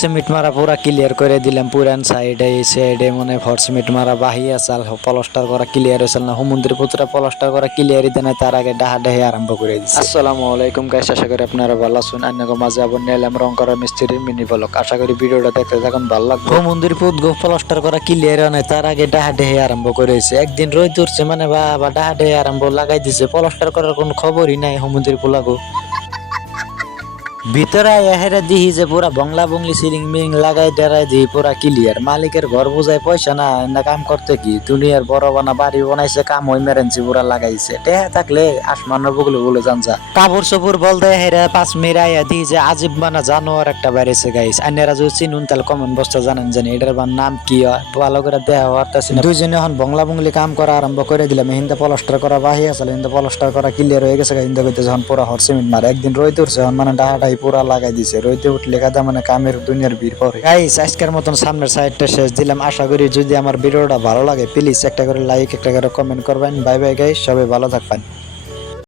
Cement মারা পুরা clear করে দিলাম পুরান সাইডে এই সাইডে মনে ফর সিমেন্ট মারা বাহি আছে প্লাস্টার করা ক্লিয়ার হয়েছে না সমুদ্রের পুত্রা প্লাস্টার করা ক্লিয়ারই দেয় না তার আগে ডাহা ডাহি আরম্ভ করে দিচ্ছে। আসসালামু আলাইকুম গাইস, আশা করি আপনারা ভালো আছেন। আন্নাগো মাঝে আবার নিলাম রং করা মিস্ত্রির মিনি ব্লক। আশা করি ভিডিওটা দেখতে থাকুন, ভালো লাগবে। সমুদ্রের পুত গো প্লাস্টার করা ক্লিয়ার হয় না তার আগে ডাহা ডাহি আরম্ভ করেছে। একদিন রোদ উঠছে মানে বাবা ডাহা ডাহি আরম্ভ লাগাই দিছে, প্লাস্টার করার কোনো খবরই নাই সমুদ্রের পোলাগো। ভিতরে এহেরা দিহি যে পুরা বংলা বংলি সিলিং মিলিং লাগাই ডেরাই দিই পুরা ক্লিয়ার। মালিকের ঘর বোঝায় পয়সা না না কাম করতে কি দুনিয়ার বড় বানা বাড়ি বানাইছে, কাম হই মেরেন্সি পুরা লাগাইছে। টেহা থাকলে আসমানের বগলে বলে জান যা কাপড় চোপড় বলতে হেরা 5 মিরাইয়া দিই যে আজিব বানা জানোয়ার একটা বাইরেছে গাইস। আইনারা যদি চিনুন তাহলে কমেন্ট বক্সে জানেন জানি এটার নাম কি হয়, ভালো করে দেওয়া পারতেছি না। দুইজনে এখন বংলা বংলি কাম করা আরম্ভ করে দিলাম। হিন্দা প্লাস্টার করা বাহি আছে, হিন্দা প্লাস্টার করা ক্লিয়ার হয়ে গেছে। হিন্দা কইতে যখন পুরা হর সিমেন্ট মারে একদিন রোদ উঠছে মানে ডাহাটাই পুরা লাগাই দিছে। রইতে উঠলে কাদা মানে কামের দুনিয়ার ভিড় পড়ে। গাইস আজকের মতন সামনের সাইডটা শেষ দিলাম। আশা করি যদি আমার ভিডিওটা ভালো লাগে প্লিজ একটা করে লাইক একটা করে কমেন্ট করবেন। বাই বাই গাইস, সবাই ভালো থাকবেন।